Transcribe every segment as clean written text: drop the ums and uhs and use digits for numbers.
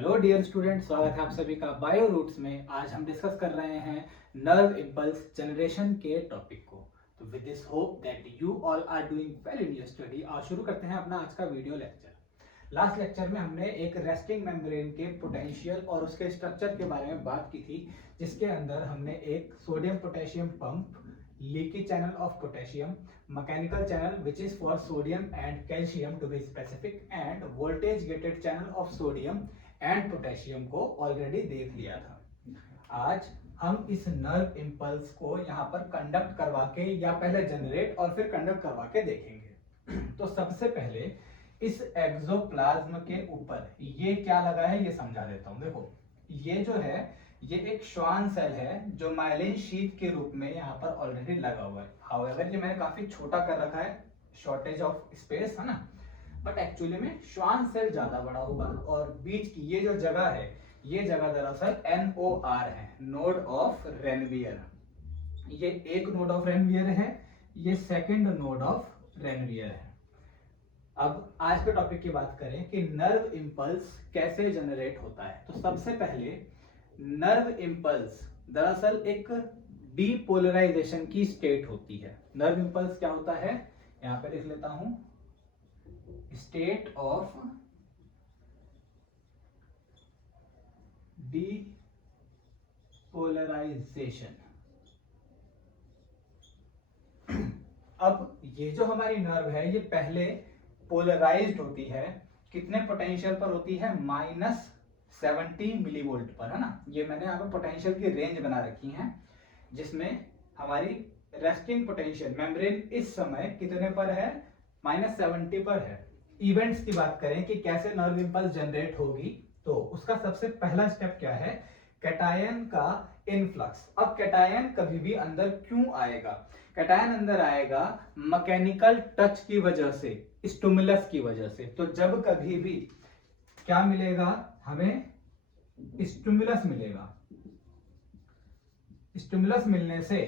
Hello dear student, स्वागत है आप सभी का बायो रूट्स में। आज हम डिस्कस कर रहे हैं नर्व इम्पल्स जनरेशन के टॉपिक को। तो with this hope that you all are doing well in your study. और शुरू करते हैं अपना आज का वीडियो लेक्चर। लास्ट लेक्चर में हमने एक रेस्टिंग मेम्ब्रेन के पोटेंशियल और उसके स्ट्रक्चर के बारे में बात की थी, जिसके अंदर हमने एक sodium potassium pump, leaky channel of potassium, mechanical channel which is for sodium and calcium to be specific, and voltage gated channel of sodium and potassium को ऑलरेडी देख लिया था। आज हम इस नर्व इम्पल्स को यहाँ पर कंडक्ट करवा के या पहले जनरेट और फिर कंडक्ट करवा के देखेंगे। तो सबसे पहले इस एक्सोप्लाज्म के ऊपर ये क्या लगा है ये समझा देता हूँ। देखो, ये जो है ये एक श्वान सेल है जो माइलिन शीथ के रूप में यहाँ पर ऑलरेडी लगा हुआ है। हाउएवर ये मैंने काफी छोटा कर रखा है, शॉर्टेज ऑफ स्पेस है ना, बट एक्चुअली में श्वान सेल ज्यादा बड़ा होगा। और बीच की ये जो जगह है, ये जगह दरअसल NOR है, नोड ऑफ रेनवियर। ये एक नोड ऑफ रेनवियर है, ये सेकेंड नोड ऑफ रेनवियर है। अब आज के टॉपिक की बात करें कि नर्व इम्पल्स कैसे जनरेट होता है। तो सबसे पहले नर्व इम्पल्स दरअसल एक डीपोलराइजेशन की स्टेट होती है। नर्व इम्पल्स क्या होता है, यहां पर लिख लेता हूं, स्टेट ऑफ डीपोलराइजेशन। अब ये जो हमारी नर्व है ये पहले पोलराइज्ड होती है। कितने पोटेंशियल पर होती है? -70 मिलीवोल्ट पर, है ना। ये मैंने यहाँ पे पोटेंशियल की रेंज बना रखी है, जिसमें हमारी रेस्टिंग पोटेंशियल मेम्ब्रेन इस समय कितने पर है? -70 पर है। इवेंट्स की बात करें कि कैसे नर्व इम्पल्स जनरेट होगी, तो उसका सबसे पहला स्टेप क्या है? कैटायन का इनफ्लक्स। अब कैटायन कभी भी अंदर क्यों आएगा? कैटायन अंदर आएगा मैकेनिकल टच की वजह से, स्टिमुलस की वजह से। तो जब कभी भी क्या मिलेगा हमें? स्टिमुलस मिलेगा। स्टिमुलस मिलने से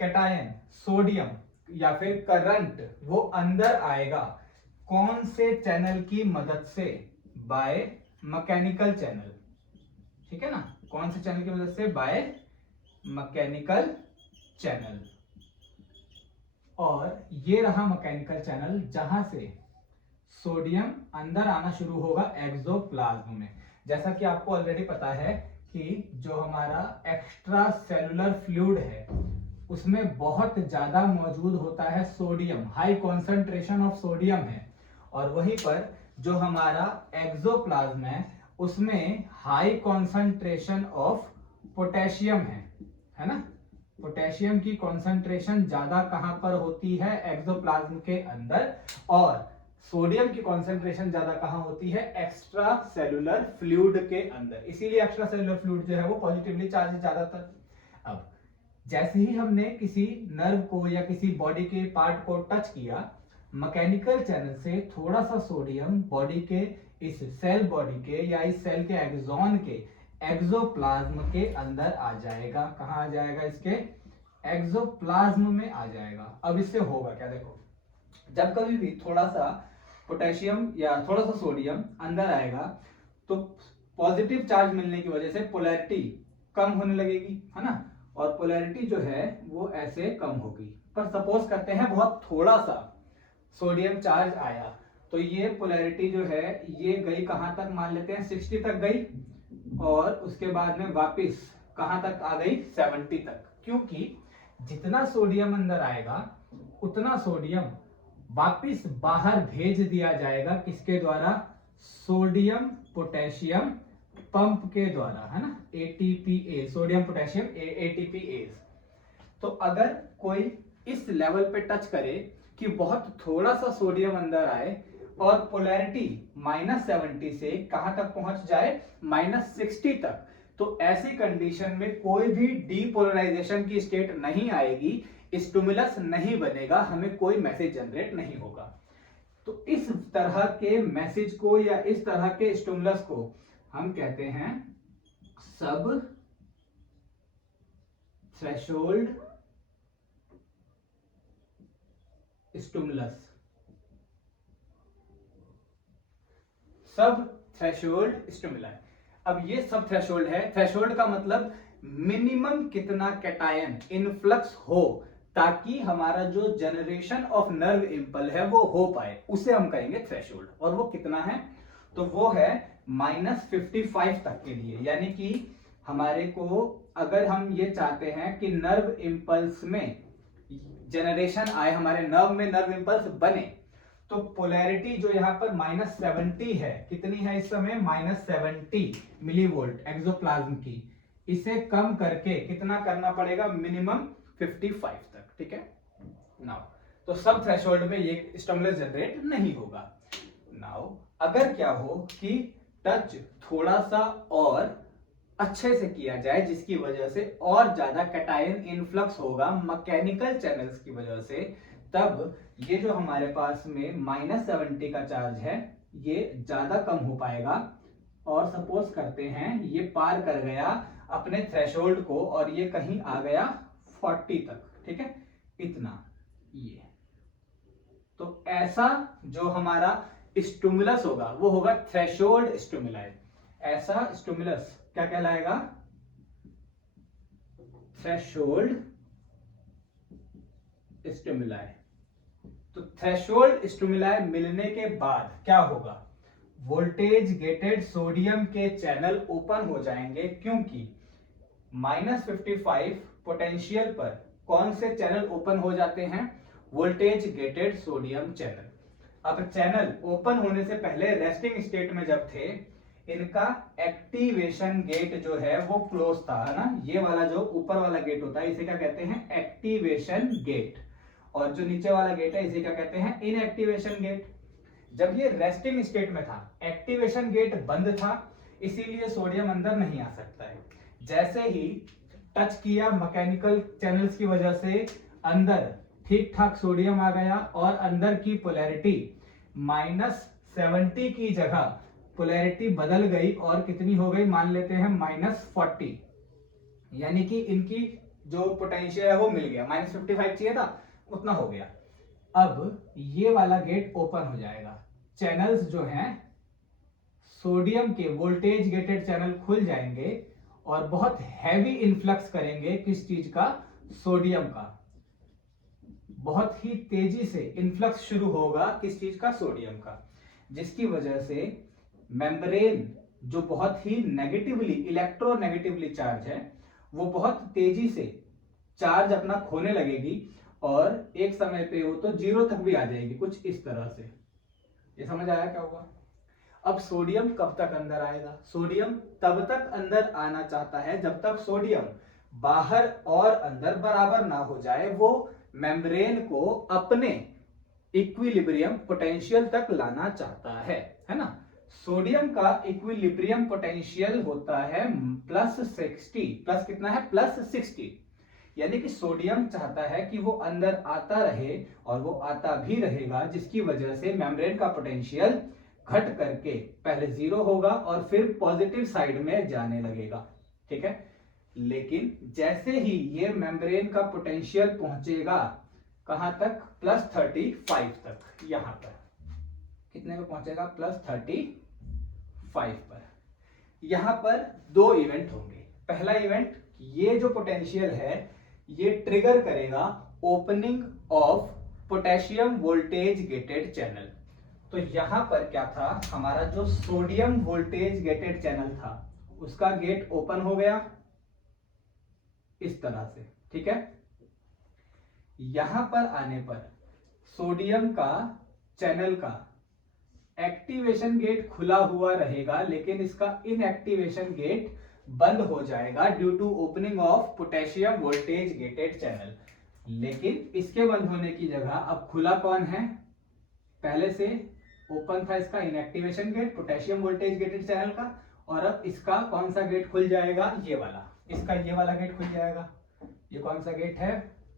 कैटायन, सोडियम या फिर करंट वो अंदर आएगा। कौन से चैनल की मदद से? By mechanical channel. ठीक है ना, कौन से चैनल की मदद से? By mechanical channel. और ये रहा मैकेनिकल चैनल जहां से सोडियम अंदर आना शुरू होगा एक्सोप्लाज्म में। जैसा कि आपको ऑलरेडी पता है कि जो हमारा एक्स्ट्रा सेलुलर फ्लूइड है उसमें बहुत ज्यादा मौजूद होता है sodium, high concentration of sodium है। और वहीं पर जो हमारा एक्सोप्लाज्म है उसमें हाई कॉन्सेंट्रेशन ऑफ पोटेशियम है ना। पोटेशियम की कॉन्सेंट्रेशन ज्यादा कहां पर होती है? एक्सोप्लाज्म के अंदर। और सोडियम की कॉन्सेंट्रेशन ज्यादा कहां होती है? एक्स्ट्रा सेलुलर फ्लूइड के अंदर। इसीलिए एक्स्ट्रा सेलुलर फ्लूइड जो है वो पॉजिटिवली चार्ज ज्यादातर। अब जैसे ही हमने किसी नर्व को या किसी बॉडी के पार्ट को टच किया, मैकेनिकल चैनल से थोड़ा सा सोडियम बॉडी के इस सेल बॉडी के या इस सेल के एक्सॉन के एक्सोप्लाज्म के अंदर आ जाएगा। कहां आ जाएगा? इसके एक्सोप्लाज्म में आ जाएगा। अब इससे होगा क्या? देखो, जब कभी भी थोड़ा सा पोटेशियम या थोड़ा सा सोडियम अंदर आएगा तो पॉजिटिव चार्ज मिलने की वजह से पोलैरिटी कम होने लगेगी, है ना। और पोलैरिटी जो है वो ऐसे कम होगी। पर सपोज करते हैं बहुत थोड़ा सा सोडियम चार्ज आया, तो ये पोलैरिटी जो है ये गई कहां तक? मान लेते हैं 60 तक गई, और उसके बाद में वापस कहां तक आ गई? 70 तक। क्योंकि जितना सोडियम अंदर आएगा उतना सोडियम वापिस बाहर भेज दिया जाएगा। किसके द्वारा? सोडियम पोटेशियम पंप के द्वारा, है ना। ATPase, sodium potassium ATPase। तो अगर कोई इस लेवल पे टच करे कि बहुत थोड़ा सा सोडियम अंदर आए और पोलैरिटी -70 से कहां तक पहुंच जाए? -60 तक, तो ऐसी कंडीशन में कोई भी डीपोलराइजेशन की स्टेट नहीं आएगी, स्टिमुलस नहीं बनेगा, हमें कोई मैसेज जनरेट नहीं होगा। तो इस तरह के मैसेज को या इस तरह के स्टिमुलस को हम कहते हैं सब थ्रेशोल्ड स्टिमुलस। सब थ्रेशोल्ड स्टिमुलाई। अब ये सब थ्रेशोल्ड है। थ्रेशोल्ड का मतलब मिनिमम कितना कैटायन इनफ्लक्स हो ताकि हमारा जो जनरेशन ऑफ नर्व इंपल है वो हो पाए, उसे हम कहेंगे थ्रेशोल्ड। और वो कितना है? तो वो है -55 तक के लिए। यानी कि हमारे को अगर हम ये चाहते हैं कि नर्व इंपल्स में जनरेशन आए, हमारे नर्व में नर्व इंपल्स बने, तो पोलैरिटी जो यहाँ पर -70 है, कितनी है इस समय? -70 मिलीवोल्ट एक्सोप्लाज्म की, इसे कम करके कितना करना पड़ेगा? मिनिमम 55 तक। ठीक है नाउ, तो सब थ्रेशोल्ड में ये स्टिमुलस जनरेट नहीं होगा। नाउ अगर क्या हो कि टच थोड़ा सा और अच्छे से किया जाए, जिसकी वजह से और ज्यादा कैटायन इनफ्लक्स होगा मैकेनिकल चैनल्स की वजह से, तब ये जो हमारे पास में -70 का चार्ज है ये ज्यादा कम हो पाएगा। और सपोज करते हैं ये पार कर गया अपने थ्रेशोल्ड को और ये कहीं आ गया 40 तक। ठीक है, इतना ये, तो ऐसा जो हमारा स्टिमुलस होगा वो होगा थ्रेशोल्ड स्टिमुलाई। ऐसा स्टिमुलस क्या कहलाएगा? Threshold stimuli. तो थ्रेशोल्ड स्टिमुलाई मिलने के बाद क्या होगा? वोल्टेज गेटेड सोडियम के चैनल ओपन हो जाएंगे, क्योंकि -55 पोटेंशियल पर कौन से चैनल ओपन हो जाते हैं? Voltage gated sodium channel. अब चैनल ओपन होने से पहले रेस्टिंग स्टेट में जब थे, इनका एक्टिवेशन गेट जो है वो क्लोज था, है ना? ये वाला जो ऊपर वाला गेट होता है इसे क्या कहते हैं? Activation gate. और जो नीचे वाला गेट है इसे क्या कहते हैं? Inactivation gate. जब ये रेस्टिंग स्टेट में था, एक्टिवेशन गेट बंद था, इसीलिए सोडियम अंदर नहीं आ सकता है। जैसे ही टच किया मैकेनिकल चैनल्स की वजह से, अंदर ठीक ठाक सोडियम आ गया और अंदर की पोलैरिटी -70 की जगह पोलैरिटी बदल गई और कितनी हो गई? मान लेते हैं -40। यानी कि इनकी जो पोटेंशियल है वो मिल गया, -55 चाहिए था उतना हो गया। अब ये वाला गेट ओपन हो जाएगा, चैनल्स जो हैं सोडियम के वोल्टेज गेटेड चैनल खुल जाएंगे और बहुत हैवी इन्फ्लक्स करेंगे। किस चीज का? सोडियम का। बहुत ही तेजी से इन्फ्लक्स शुरू होगा। किस चीज का? सोडियम का। जिसकी वजह से मेम्ब्रेन जो बहुत ही नेगेटिवली, इलेक्ट्रोनेगेटिवली चार्ज है, वो बहुत तेजी से चार्ज अपना खोने लगेगी और एक समय पे वो तो 0 तक भी आ जाएगी, कुछ इस तरह से। ये समझ आया क्या हुआ? अब सोडियम कब तक अंदर आएगा? सोडियम तब तक अंदर आना चाहता है जब तक सोडियम बाहर और अंदर बराबर ना हो जाए। वो मेम्ब्रेन को अपने इक्विलिब्रियम पोटेंशियल तक लाना चाहता है ना? सोडियम का इक्विलिब्रियम पोटेंशियल होता है +60। प्लस कितना है? +60। यानी कि सोडियम चाहता है कि वो अंदर आता रहे और वो आता भी रहेगा, जिसकी वजह से मेम्ब्रेन का पोटेंशियल घट करके पहले 0 होगा और फिर पॉजिटिव साइड में जाने लगेगा। ठीक है, लेकिन जैसे ही ये मेम्ब्रेन का पोटेंशियल पहुंचेगा कहां तक? +35 तक। यहां पर कितने पे पहुंचेगा? +35 पर। यहां पर 2 इवेंट होंगे। पहला इवेंट, ये जो पोटेंशियल है ये ट्रिगर करेगा opening of potassium voltage gated channel. तो यहां पर क्या था? हमारा जो सोडियम वोल्टेज गेटेड चैनल था उसका गेट ओपन हो गया इस तरह से। ठीक है, यहां पर आने पर सोडियम का चैनल का एक्टिवेशन गेट खुला हुआ रहेगा, लेकिन इसका इनएक्टिवेशन गेट बंद हो जाएगा due to opening of potassium voltage gated channel. लेकिन इसके बंद होने की जगह अब खुला कौन है? पहले से ओपन था इसका inactivation gate potassium voltage gated channel का, और अब इसका कौन सा गेट खुल जाएगा? ये वाला। इसका ये वाला गेट खुल जाएगा। ये कौन सा गेट है?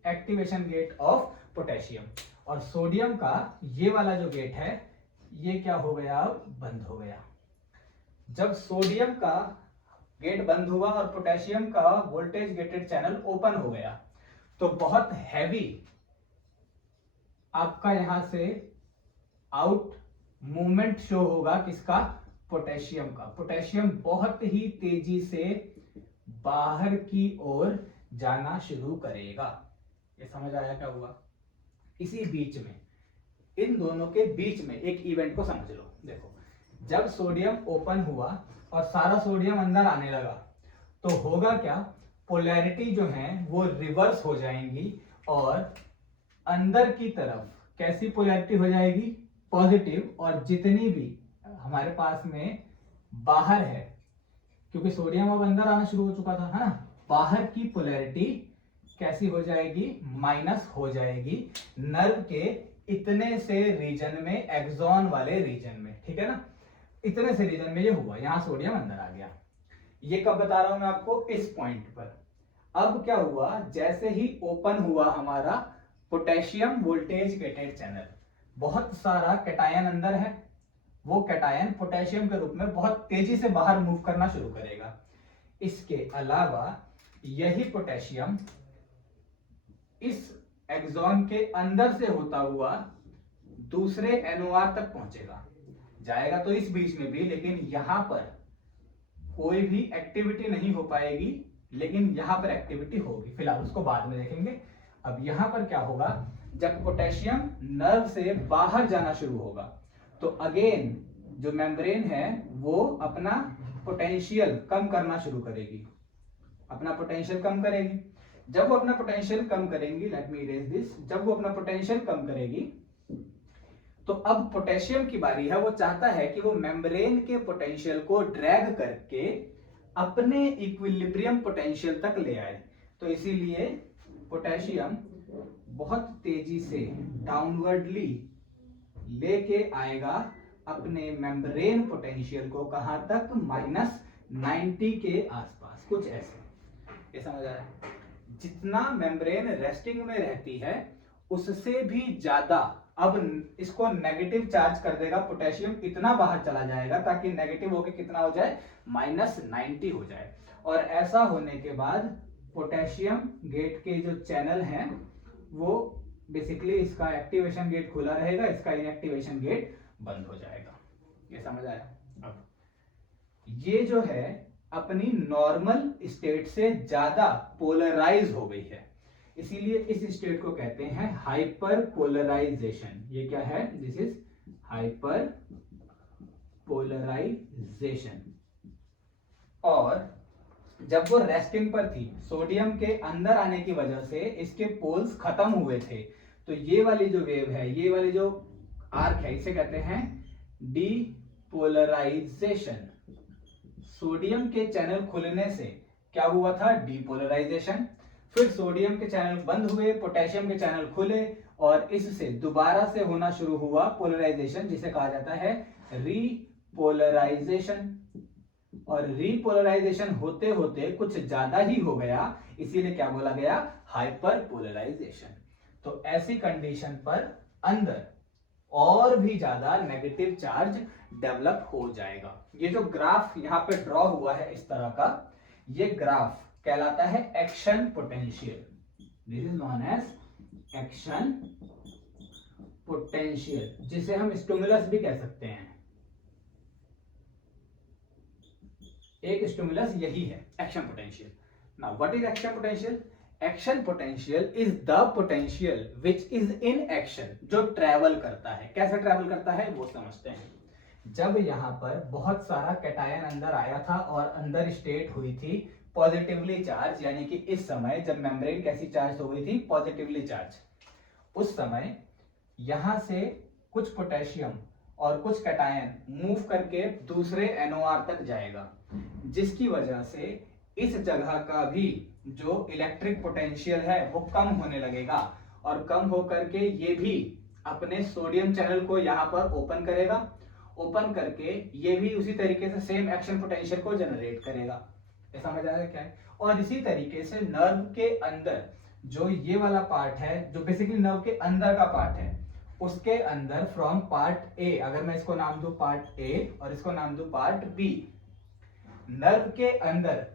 Activation gate of potassium. और सोडियम का ये वाला जो गेट है ये क्या हो गया? अब बंद हो गया। जब सोडियम का गेट बंद हुआ और पोटेशियम का वोल्टेज गेटेड चैनल ओपन हो गया, तो बहुत हैवी आपका यहां से आउट मूवमेंट शो होगा। किसका? पोटेशियम का, पोटेशियम बहुत ही तेजी से बाहर की ओर जाना शुरू करेगा। ये समझ आया क्या हुआ? इसी बीच में, इन दोनों के बीच में एक इवेंट को समझ लो। देखो, जब सोडियम ओपन हुआ और सारा सोडियम अंदर आने लगा तो होगा क्या, पोलैरिटी जो है वो रिवर्स हो जाएंगी और अंदर की तरफ कैसी पोलैरिटी हो जाएगी, पॉजिटिव। और जितनी भी हमारे पास में बाहर है, क्योंकि सोडियम अब अंदर आना शुरू हो चुका था, है ना, बाहर की पोलैरिटी कैसी हो जाएगी, माइनस हो जाएगी नर्व के इतने से रीजन में, एक्सॉन वाले रीजन में, ठीक है ना, इतने से रीजन में ये हुआ, यहां सोडियम अंदर आ गया। ये कब बता रहा हूं मैं आपको, इस पॉइंट पर। अब क्या हुआ, जैसे ही ओपन हुआ हमारा पोटेशियम वोल्टेज गेटेड चैनल, बहुत सारा कैटायन अंदर है, वो कैटायन पोटेशियम के रूप में बहुत तेजी से बाहर मूव करना शुरू करेगा। इसके अलावा यही पोटेशियम इस एक्सॉन के अंदर से होता हुआ दूसरे एनओआर तक पहुंचेगा, जाएगा तो इस बीच में भी, लेकिन यहां पर कोई भी एक्टिविटी नहीं हो पाएगी, लेकिन यहां पर एक्टिविटी होगी, फिलहाल उसको बाद में देखेंगे। अब यहां पर क्या होगा, जब पोटेशियम नर्व से बाहर जाना शुरू होगा तो अगेन जो मेम्ब्रेन है वो अपना पोटेंशियल कम करना शुरू करेगी, अपना पोटेंशियल कम करेगी। जब वो अपना पोटेंशियल कम करेंगी, लेट मी इरेज दिस, जब वो अपना पोटेंशियल कम करेगी तो अब पोटेशियम की बारी है, वो चाहता है कि वो मेम्ब्रेन के पोटेंशियल को ड्रैग करके अपने इक्विलिब्रियम पोटेंशियल तक ले आए। तो इसीलिए पोटेशियम बहुत तेजी से डाउनवर्डली लेके आएगा अपने मेम्ब्रेन पोटेंशियल को, कहां तक, -90 के आसपास, कुछ ऐसे। ये समझ आया? जितना मेम्ब्रेन रेस्टिंग में रहती है उससे भी ज्यादा अब इसको नेगेटिव चार्ज कर देगा पोटेशियम, इतना बाहर चला जाएगा ताकि नेगेटिव होके कितना हो जाए, -90 हो जाए। और ऐसा होने के बाद पोटेशियम गेट के जो चैनल हैं वो बेसिकली, इसका एक्टिवेशन गेट खुला रहेगा, इसका इनएक्टिवेशन गेट बंद हो जाएगा। ये समझ आया? अब ये जो है अपनी नॉर्मल स्टेट से ज्यादा पोलराइज हो गई है, इसीलिए इस स्टेट को कहते हैं हाइपर पोलराइजेशन। ये क्या है, दिस इज हाइपर पोलराइजेशन। और जब वो रेस्टिंग पर थी, सोडियम के अंदर आने की वजह से इसके पोल्स खत्म हुए थे, तो ये वाली जो वेव है, ये वाली जो आर्क है, इसे कहते हैं डीपोलराइजेशन। सोडियम के चैनल खुलने से क्या हुआ था, डीपोलराइजेशन। फिर सोडियम के चैनल बंद हुए, पोटेशियम के चैनल खुले, और इससे दोबारा से होना शुरू हुआ पोलराइजेशन, जिसे कहा जाता है रीपोलराइजेशन। और रीपोलराइजेशन होते होते कुछ ज्यादा ही हो गया, इसीलिए क्या बोला गया, हाइपर पोलराइजेशन। तो ऐसी कंडीशन पर अंदर और भी ज्यादा नेगेटिव चार्ज डेवलप हो जाएगा। ये जो ग्राफ यहां पे ड्रॉ हुआ है इस तरह का, ये ग्राफ कहलाता है action potential. This is known as action potential, जिसे हम स्टिमुलस भी कह सकते हैं। एक स्टिमुलस यही है, action potential. Now what is action potential? Action potential is the potential which is in action, जो ट्रेवल करता है। कैसे ट्रेवल करता है वो समझते हैं। जब यहां पर बहुत सारा कैटायन अंदर आया था और अंदर स्टेट हुई थी पॉजिटिवली चार्ज, यानी कि इस समय जब मेम्ब्रेन कैसी चार्ज हो गई थी, पॉजिटिवली चार्ज, उस समय यहां से कुछ पोटेशियम और कुछ कैटायन मूव करके दूसरे एनओआर तक जाएगा, जिसकी वजह से इस जगह का भी जो इलेक्ट्रिक पोटेंशियल है वो कम होने लगेगा, और कम होकर के ये भी अपने सोडियम चैनल को यहां पर ओपन करेगा, ओपन करके ये भी उसी तरीके से सेम एक्शन पोटेंशियल को जनरेट करेगा। ये समझ आ रहा है क्या है? और इसी तरीके से नर्व के अंदर जो ये वाला पार्ट है, जो बेसिकली नर्व के अंदर का पार्ट है, उसके अंदर फ्रॉम पार्ट ए, अगर मैं इसको नाम दूं पार्ट ए और इसको नाम दूं पार्ट बी, नर्व के अंदर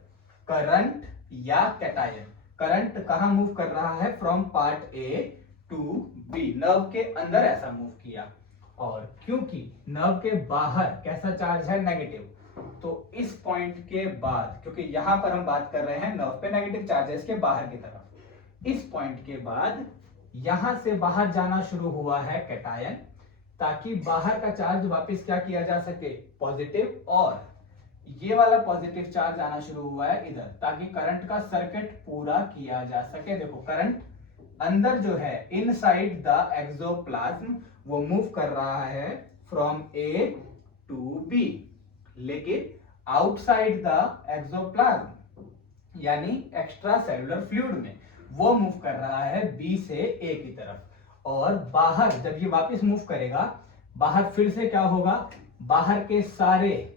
करंट या कैटायन, करंट कहां मूव कर रहा है, from part A to B, nerve के अंदर ऐसा मूव किया, और क्योंकि नर्व के बाहर कैसा चार्ज है, नेगेटिव, तो इस पॉइंट के बाद, क्योंकि यहां पर हम बात कर रहे हैं नर्व पे नेगेटिव चार्ज है इसके बाहर की तरफ, इस पॉइंट के बाद यहां से बाहर जाना शुरू हुआ है कैटायन, ताकि बाहर का चार्ज वापस क्या किया जा सके, पॉजिटिव, और ये वाला पॉजिटिव चार्ज आना शुरू हुआ है इधर, ताकि करंट का सर्किट पूरा किया जा सके। देखो करंट अंदर जो है इनसाइड द एक्सोप्लाज्म वो मूव कर रहा है फ्रॉम ए टू बी, लेकिन आउटसाइड द एक्सोप्लाज्म यानी एक्स्ट्रा सेलुलर फ्लूइड में वो मूव कर रहा है बी से ए की तरफ, और बाहर जब ये वापस मूव करेगा, बाहर फिर से क्या होगा, बाहर के सारे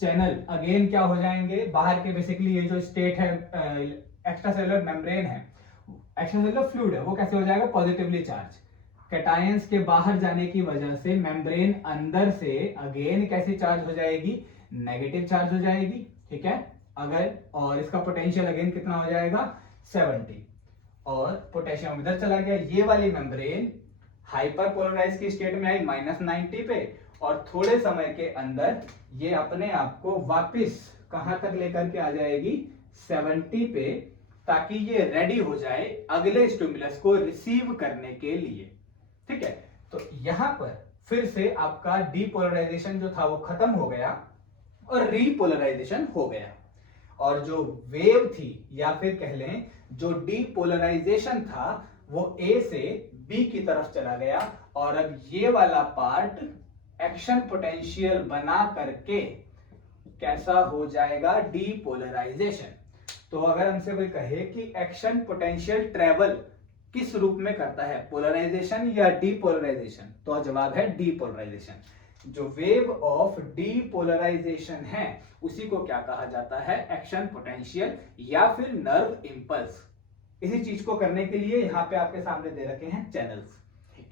चैनल अगेन क्या हो जाएंगे, बाहर के बेसिकली ये जो स्टेट है एक्स्ट्रा सेलुलर मेम्ब्रेन है, एक्स्ट्रा सेलुलर फ्लूइड है, वो कैसे हो जाएगा, पॉजिटिवली चार्ज। कैटायंस के बाहर जाने की वजह से मेम्ब्रेन अंदर से अगेन कैसे चार्ज हो जाएगी, नेगेटिव चार्ज हो जाएगी, ठीक है। अगर और इसका पोटेंशियल अगेन कितना हो जाएगा, 70, और पोटेशियम इधर चला गया, ये वाली मेम्ब्रेन हाइपर पोलराइज की स्टेट में आई -90 पे, और थोड़े समय के अंदर ये अपने आप को वापस कहां तक लेकर के आ जाएगी, 70 पे, ताकि ये रेडी हो जाए अगले स्टिमुलस को रिसीव करने के लिए, ठीक है। तो यहां पर फिर से आपका डीपोलराइजेशन जो था वो खत्म हो गया और रीपोलराइजेशन हो गया, और जो वेव थी या फिर कह लें जो डीपोलराइजेशन था वो ए से बी की तरफ चला गया, और अब ये वाला पार्ट एक्शन पोटेंशियल बना करके कैसा हो जाएगा, डीपोलराइजेशन। तो अगर हमसे कोई कहे कि एक्शन पोटेंशियल ट्रेवल किस रूप में करता है, पोलराइजेशन या डीपोलराइजेशन, तो जवाब है डीपोलराइजेशन। जो वेव ऑफ डीपोलराइजेशन है उसी को क्या कहा जाता है, एक्शन पोटेंशियल या फिर नर्व इंपल्स। इसी चीज को करने के लिए यहाँ पे आपके सामने दे रखे हैं चैनल्स।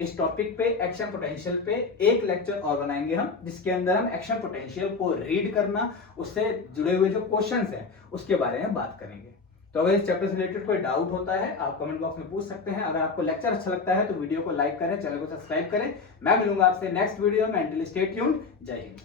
इस टॉपिक पे एक्शन पोटेंशियल पे एक लेक्चर और बनाएंगे हम, जिसके अंदर हम एक्शन पोटेंशियल को रीड करना, उससे जुड़े हुए जो क्वेश्चंस हैं उसके बारे में बात करेंगे। तो अगर इस चैप्टर से रिलेटेड कोई डाउट होता है आप कमेंट बॉक्स में पूछ सकते हैं। अगर आपको लेक्चर अच्छा लगता है तो वीडियो को लाइक करें, चैनल को सब्सक्राइब करें। मैं मिलूंगा आपसे नेक्स्ट वीडियो में। Until stay tuned. जय हिंद।